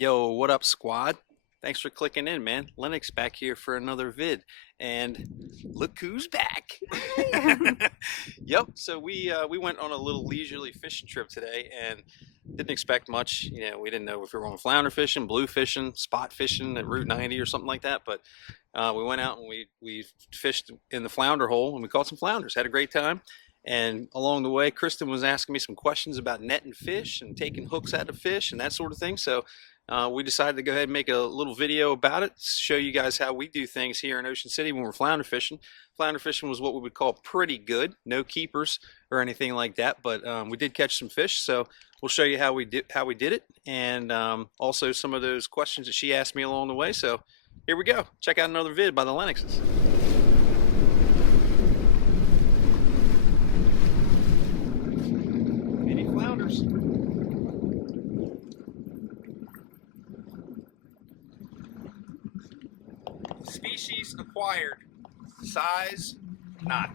Yo, what up, squad? Thanks for clicking in, man. Lennox back here for another vid, and look who's back. Yep. So we went on a little leisurely fishing trip today, and didn't expect much. We didn't know if we were going flounder fishing, blue fishing, spot fishing at Route 90 or something like that. But we went out and we fished in the flounder hole, and we caught some flounders. Had a great time. And along the way, Kristen was asking me some questions about netting fish and taking hooks out of fish and that sort of thing. So we decided to go ahead and make a little video about it, show you guys how we do things here in Ocean City when we're flounder fishing. Flounder fishing was what we would call pretty good, no keepers or anything like that, but we did catch some fish. So we'll show you how we did it, and also some of those questions that she asked me along the way. So here we go. Check out another vid by the Lennoxes. Mini flounders. Species acquired, size not.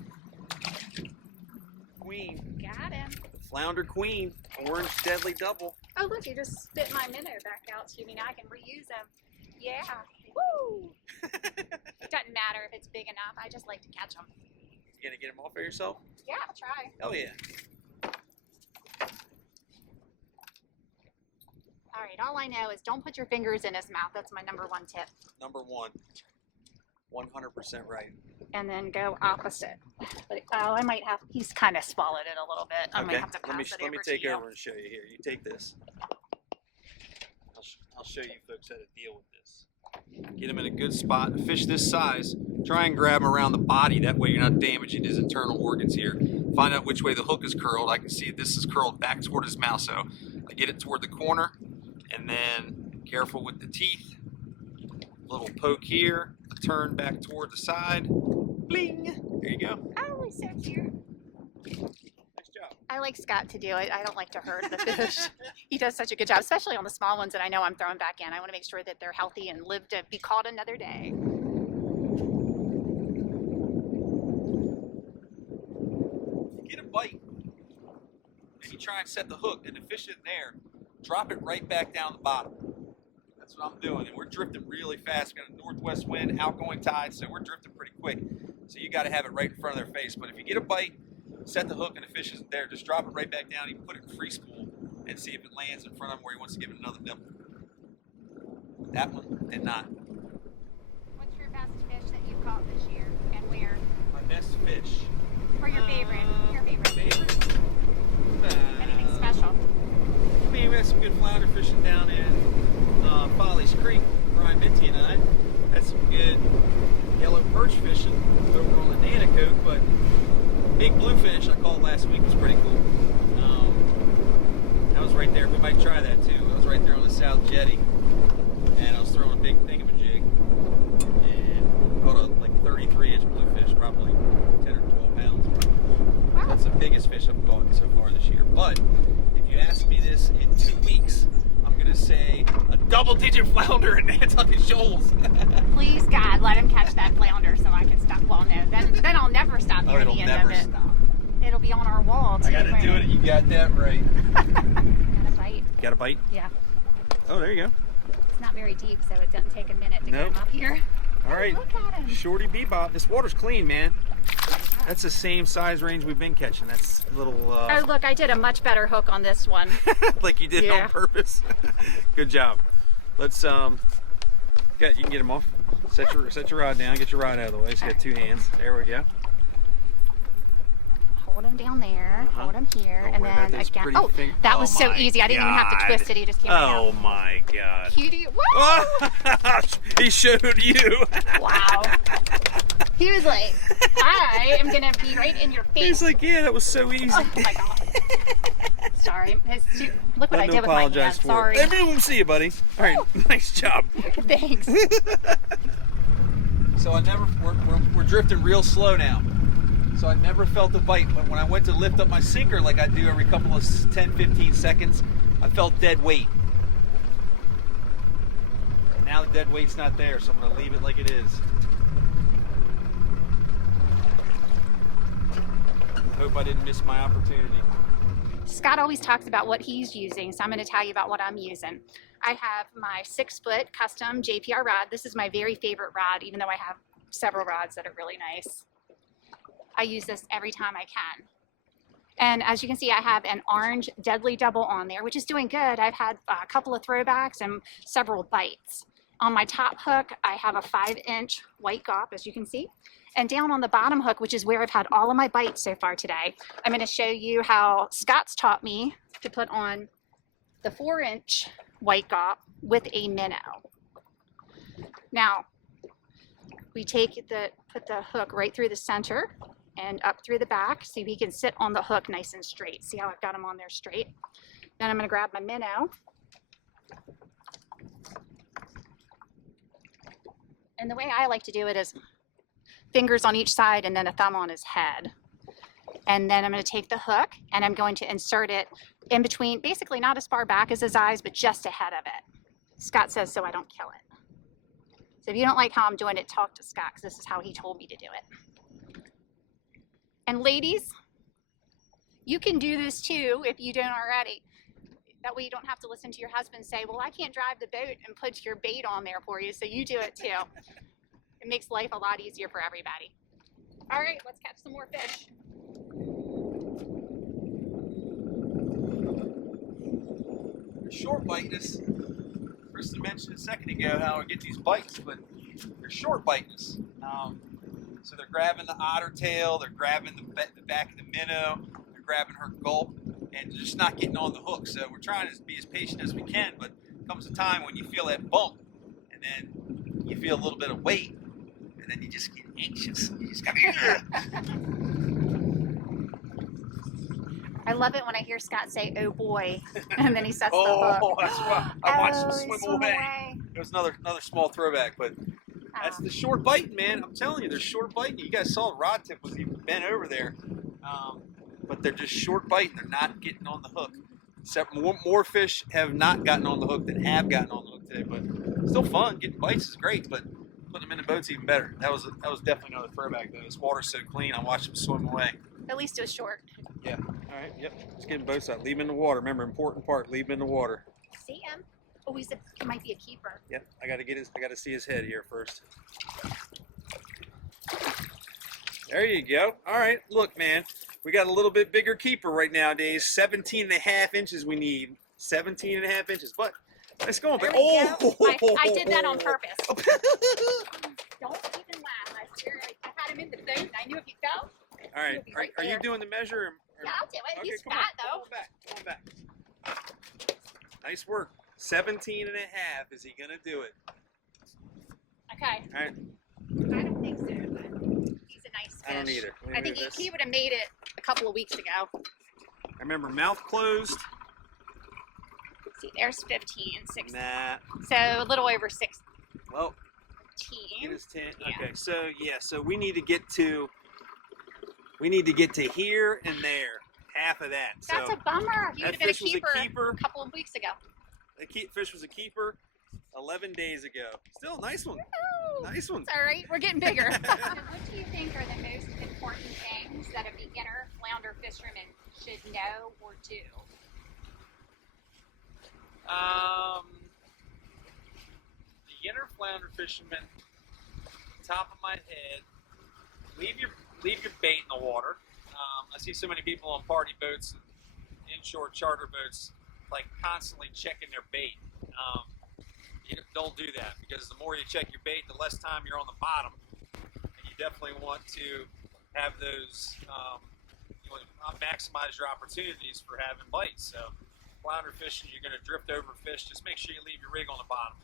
Queen. Got him. Flounder queen, orange deadly double. Oh, look, you just spit my minnow back out, so you mean I can reuse them. Yeah. Woo! It doesn't matter if it's big enough. I just like to catch them. You gonna get them off of yourself? Yeah, I'll try. Hell yeah. All right, all I know is don't put your fingers in his mouth. That's my number one tip. Number one. 100% right. And then go opposite. But, I might have, he's kind of swallowed it a little bit. I might have to pass Let me it take to you. over and show you here. You take this. I'll show you folks how to deal with this. Get him in a good spot. A fish this size, try and grab him around the body. That way you're not damaging his internal organs here. Find out which way the hook is curled. I can see this is curled back toward his mouth. So I get it toward the corner, and then careful with the teeth. Little poke here, a turn back toward the side. Bling! There you go. Oh, he's so cute. Nice job. I like Scott to do it. I don't like to hurt the fish. He does such a good job, especially on the small ones that I know I'm throwing back in. I want to make sure that they're healthy and live to be caught another day. Get a bite, and you try and set the hook, and the fish isn't there, drop it right back down the bottom. That's what I'm doing, and we're drifting really fast. We've got a northwest wind, outgoing tide, so we're drifting pretty quick. So you got to have it right in front of their face. But if you get a bite, set the hook, and the fish isn't there, just drop it right back down. You can put it in free spool and see if it lands in front of him where he wants to give it another nibble. That one did not. What's your best fish that you've caught this year, and where? My best fish. Or your favorite? Your favorite. Favorite? Anything special? I mean, we had some good flounder fishing down in Follies Creek, Brian Minty and I. Had some good yellow perch fishing over on the Nanacoke, but big bluefish I caught last week was pretty cool. I was right there. We might try that too. I was right there on the South Jetty, and I was throwing a big thingamajig, and caught a like 33-inch bluefish, probably 10 or 12 pounds. Wow. That's the biggest fish I've caught so far this year. But if you ask me this in 2 weeks, I'm going to say a double-digit flounder in Nantucket Shoals. Please, God, let him catch that flounder so I can stop. Well, no, then I'll never stop near It'll the end never of it. stop. It'll be on our wall, too. I got to do it. You got that right. Got a bite? Got a bite? Yeah. Oh, there you go. It's not very deep, so it doesn't take a minute to Nope. get him up here. All right. Look at him. Shorty bebop. This water's clean, man. That's the same size range we've been catching. That's a little... Oh, look, I did a much better hook on this one. like you did Yeah. on purpose. Good job. Let's yeah, you can get them off. Set your rod down. Get your rod out of the way. So you got two hands. There we go. Hold him down there. Hold him here, Don't and worry about then those again. pretty Oh, fingers. that Oh was so my easy. I didn't even have to God. twist it. He just came right Oh out. my God. Cutie. Woo! He showed you. Wow. He was like, I am gonna be right in your face. He's like, yeah, that was so easy. Oh my God. Sorry. Look what I did with my hand. Apologize for Sorry. it. Everyone see you, buddy. All right, nice job. Thanks. So we're drifting real slow now. So I never felt the bite, but when I went to lift up my sinker like I do every couple of 10-15 seconds, I felt dead weight. And now the dead weight's not there, so I'm gonna leave it like it is. I hope I didn't miss my opportunity. Scott always talks about what he's using, so I'm going to tell you about what I'm using. I have my 6-foot custom JPR rod. This is my very favorite rod, even though I have several rods that are really nice. I use this every time I can. And as you can see, I have an orange Deadly Double on there, which is doing good. I've had a couple of throwbacks and several bites. On my top hook, I have a 5-inch white Gulp, as you can see. And down on the bottom hook, which is where I've had all of my bites so far today, I'm going to show you how Scott's taught me to put on the 4-inch white Gulp with a minnow. Now, we put the hook right through the center and up through the back so he can sit on the hook nice and straight. See how I've got him on there straight? Then I'm going to grab my minnow. And the way I like to do it is fingers on each side and then a thumb on his head. And then I'm going to take the hook and I'm going to insert it in between, basically not as far back as his eyes, but just ahead of it. Scott says so I don't kill it. So if you don't like how I'm doing it, talk to Scott, because this is how he told me to do it. And ladies, you can do this too if you don't already. That way you don't have to listen to your husband say, well, I can't drive the boat and put your bait on there for you, so you do it too. It makes life a lot easier for everybody. All right, let's catch some more fish. They're short bitiness. Kristen mentioned a second ago how we get these bites, but they're short bitiness. So they're grabbing the otter tail, they're grabbing the back of the minnow, they're grabbing her gulp, and they're just not getting on the hook. So we're trying to be as patient as we can, but comes a time when you feel that bump, and then you feel a little bit of weight, and then you just get anxious. You just gotta I love it when I hear Scott say, oh boy, and then he sets the hook. Oh, that's why I watched him he swim away. It was another small throwback, but that's the short biting, man. I'm telling you, they're short biting. You guys saw the rod tip was even bent over there, but they're just short biting. They're not getting on the hook. Except more fish have not gotten on the hook than have gotten on the hook today, but still fun. Getting bites is great, but putting them in the boat's even better. That was definitely another throwback though. This water's so clean. I watched them swim away. At least it was short. Yeah. All right. Yep. Just getting boats out. Leave them in the water. Remember, important part. Leave them in the water. See him? Oh, he might be a keeper. Yep. I got to see his head here first. There you go. All right. Look, man. We got a little bit bigger keeper right nowadays. 17.5 inches we need. 17.5 inches. But it's going back. Oh! I did that on purpose. Don't even laugh. I swear I had him in the boat and I knew if he'd go. All right. Are you doing the measure? Or... Yeah, I'll do it. Okay, He's come fat, on. though. Come on back. Nice work. 17.5. Is he going to do it? Okay. All right. I don't think so, but he's a nice fish. I don't either. I think he would have made it a couple of weeks ago. I remember mouth closed. See, there's 15, 16. Nah. So a little over 16. Well, it is 10. Yeah. Okay, so we need to get to here and there. Half of that. That's a bummer. He would have been a keeper a couple of weeks ago. The fish was a keeper 11 days ago. Still a nice one. Woo! Nice one. It's all right. We're getting bigger. What do you think are the most important things that a beginner flounder fisherman should know or do? Beginner flounder fisherman, top of my head, leave your bait in the water. I see so many people on party boats and inshore charter boats like constantly checking their bait. You don't do that, because the more you check your bait, the less time you're on the bottom, and you definitely want to have those maximize your opportunities for having bites. So flounder fishing, you're going to drift over fish. Just make sure you leave your rig on the bottom.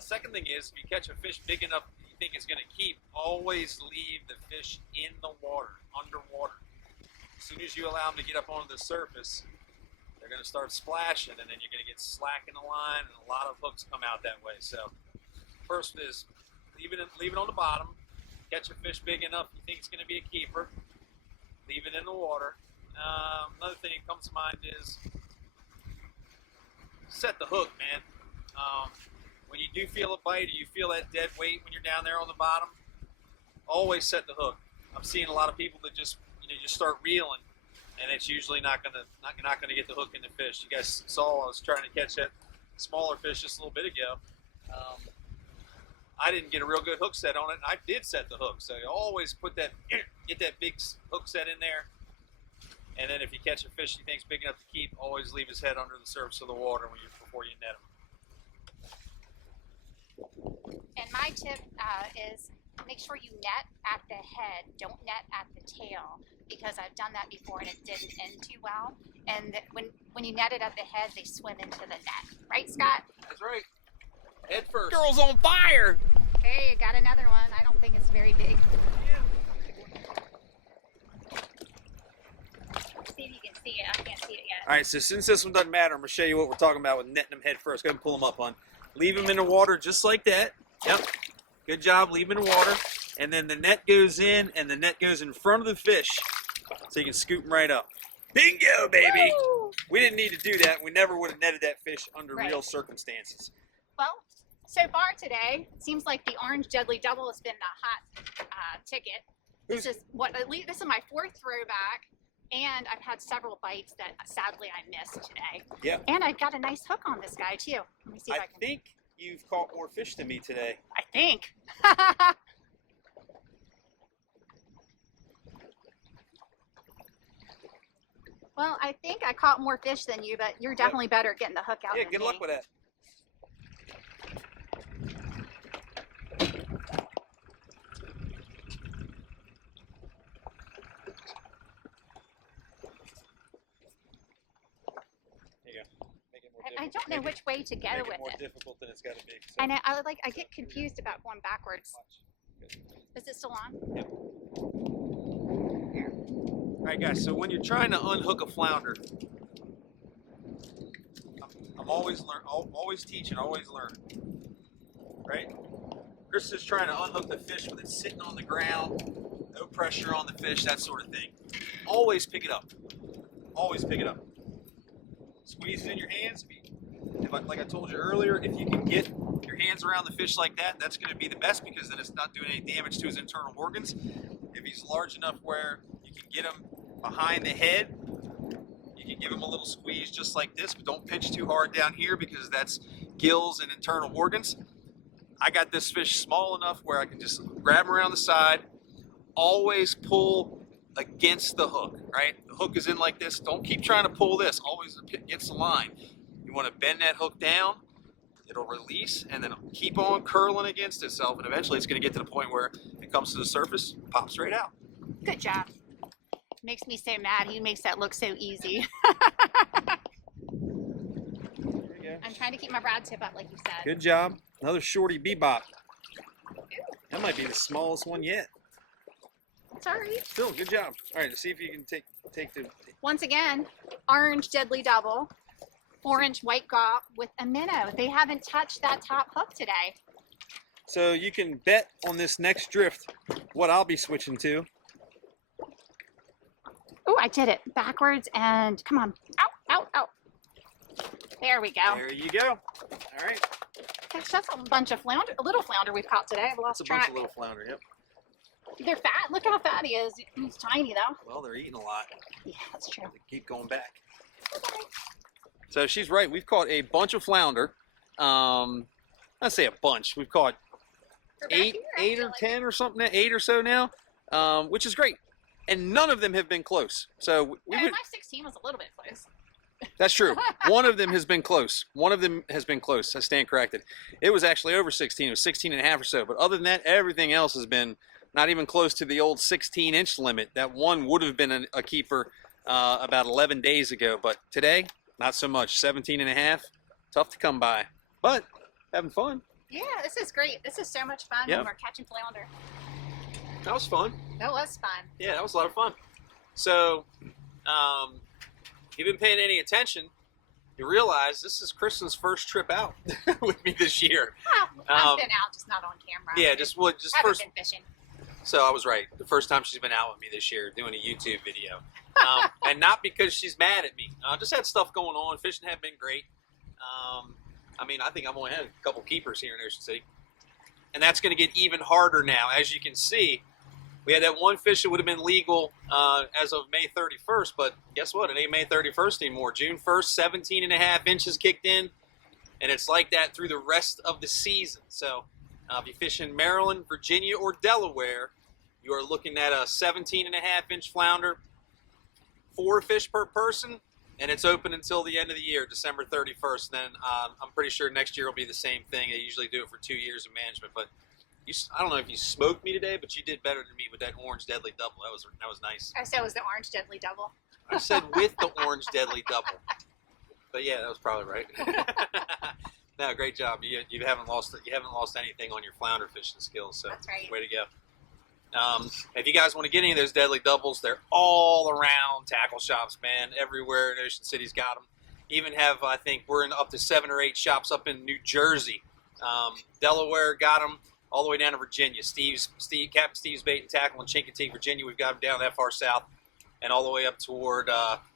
Second thing is, if you catch a fish big enough that you think it's going to keep, always leave the fish in the water, underwater. As soon as you allow them to get up onto the surface, they're going to start splashing, and then you're going to get slack in the line, and a lot of hooks come out that way. So first is leave it on the bottom. Catch a fish big enough you think it's going to be a keeper, leave it in the water. Another thing that comes to mind is set the hook, man. When you do feel a bite, or you feel that dead weight when you're down there on the bottom, always set the hook. I'm seeing a lot of people that just start reeling, and it's usually not gonna get the hook in the fish. You guys saw I was trying to catch that smaller fish just a little bit ago. I didn't get a real good hook set on it. I did set the hook, so you always get that big hook set in there. And then if you catch a fish you think's big enough to keep, always leave his head under the surface of the water before you net him. And my tip is make sure you net at the head, don't net at the tail, because I've done that before and it didn't end too well. And when you net it at the head, they swim into the net. Right, Scott? That's right. Head first. Girl's on fire! Hey, got another one. I don't think it's very big. See if you can see it. I can't see it yet. Alright, so since this one doesn't matter, I'm going to show you what we're talking about with netting them head first. Go ahead and pull them up, hon. Leave them in the water just like that. Yep. Good job. Leave them in the water. And then the net goes in, and the net goes in front of the fish, so you can scoop them right up. Bingo, baby! Woo! We didn't need to do that. We never would have netted that fish under real circumstances. Well, so far today, it seems like the orange deadly double has been the hot ticket. This is my fourth throwback, and I've had several bites that sadly I missed today. Yeah. And I've got a nice hook on this guy too. Let me see if I can. think you've caught more fish than me today. I think. Well, I think I caught more fish than you, but you're definitely better at getting the hook out. Yeah, than good me. luck with that. I don't know which way to go with it. More difficult than it's got to be. So. And I get confused about going backwards. Is it still on? Yep. All right, guys. So when you're trying to unhook a flounder, I'm always teaching, always learning. Right? Chris is trying to unhook the fish with it sitting on the ground, no pressure on the fish, that sort of thing. Always pick it up. Always pick it up. Squeeze it in your hands. Like I told you earlier, if you can get your hands around the fish like that, that's going to be the best, because then it's not doing any damage to his internal organs. If he's large enough where you can get him behind the head, you can give him a little squeeze just like this, but don't pinch too hard down here because that's gills and internal organs. I got this fish small enough where I can just grab him around the side, always pull against the hook, right? The hook is in like this. Don't keep trying to pull this. Always against the line. You want to bend that hook down. It'll release and then keep on curling against itself, and eventually it's going to get to the point where it comes to the surface, pops right out. Good job. Makes me so mad. He makes that look so easy. There you go. I'm trying to keep my rod tip up like you said. Good job. Another shorty bebop. That might be the smallest one yet. Sorry. Still, good job. All right, let's see if you can take the... Once again, orange deadly double, 4-inch white gulp with a minnow. They haven't touched that top hook today. So you can bet on this next drift what I'll be switching to. Oh, I did it backwards and come on. Out, out, out. There we go. There you go. All right. Gosh, that's a bunch of flounder, a little flounder we've caught today. I've lost That's a track. bunch of little flounder, yep. They're fat. Look how fat he is. He's tiny though. Well, they're eating a lot. Yeah, that's true. They keep going back. So she's right. We've caught a bunch of flounder. I'd say a bunch. We've caught eight or 10 or something, 8 or so now, which is great. And none of them have been close. So my 16 was a little bit close. That's true. One of them has been close. One of them has been close. I stand corrected. It was actually over 16. It was 16 and a half or so. But other than that, everything else has been not even close to the old 16-inch limit. That one would have been a keeper about 11 days ago. But today, not so much. 17 and a half. Tough to come by. But having fun. Yeah, this is great. This is so much fun when we're catching flounder. That was fun. That was fun. Yeah, that was a lot of fun. So, if you've been paying any attention, you realize this is Kristen's first trip out with me this year. Well, I've been out, just not on camera. Yeah, just haven't first. been fishing. So I was right. The first time she's been out with me this year doing a YouTube video. And not because she's mad at me. Just had stuff going on. Fishing had been great. I mean, I think I've only had a couple keepers here in Ocean City. And that's going to get even harder now. As you can see, We had that one fish that would have been legal as of May 31st, but guess what? It ain't May 31st anymore. June 1st, 17.5 inches kicked in, and it's like that through the rest of the season. So if you fish in Maryland, Virginia, or Delaware, you are looking at a 17.5-inch flounder, 4 fish per person, and it's open until the end of the year, December 31st. Then I'm pretty sure next year will be the same thing. They usually do it for 2 years of management, but I don't know if you smoked me today, but you did better than me with that orange deadly double. That was nice. I said it was the orange deadly double. I said with the orange deadly double, but yeah, that was probably right. No, great job. You haven't lost anything on your flounder fishing skills. So that's right. Way to go. If you guys want to get any of those deadly doubles, they're all around tackle shops, man. Everywhere in Ocean City's got them. Even have, I think we're in up to 7 or 8 shops up in New Jersey. Delaware got them. All the way down to Virginia. Captain Steve's Bait and Tackle in Chincoteague, Virginia. We've got them down that far south, and all the way up toward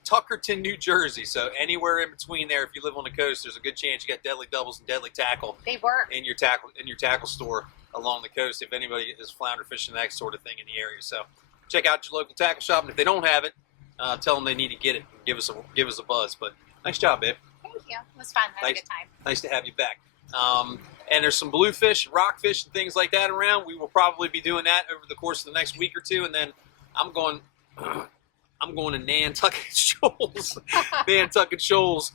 Tuckerton, New Jersey. So anywhere in between there, if you live on the coast, there's a good chance you got deadly doubles and deadly tackle. They work in your tackle store along the coast. If anybody is flounder fishing, that sort of thing in the area, so check out your local tackle shop. And if they don't have it, tell them they need to get it. And give us a buzz. But nice job, babe. Thank you. It was fun. I had a good time. Nice to have you back. And there's some bluefish, rockfish, and things like that around. We will probably be doing that over the course of the next week or two, and then I'm going to Nantucket Shoals. Nantucket Shoals.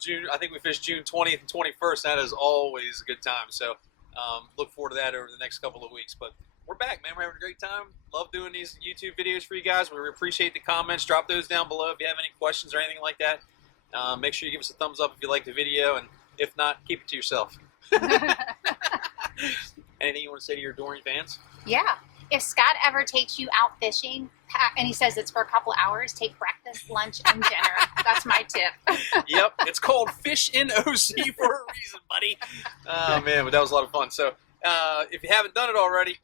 June. I think we fished June 20th and 21st. That is always a good time. So look forward to that over the next couple of weeks. But we're back, man. We're having a great time. Love doing these YouTube videos for you guys. We appreciate the comments. Drop those down below if you have any questions or anything like that. Make sure you give us a thumbs up if you like the video, and if not, keep it to yourself. Anything you want to say to your adoring fans? Yeah. If Scott ever takes you out fishing and he says it's for a couple hours, take breakfast, lunch, and dinner. That's my tip. Yep. It's called Fish in OC for a reason, buddy. Oh, man, but that was a lot of fun. So if you haven't done it already,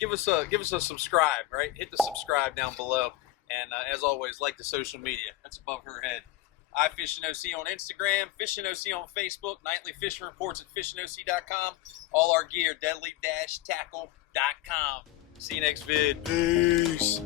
give us a subscribe, right? Hit the subscribe down below. And as always, like the social media. That's above her head. I Fish in OC on Instagram, Fishing OC on Facebook, nightly fishing reports at fishingoc.com. All our gear, deadly-tackle.com. See you next vid. Peace.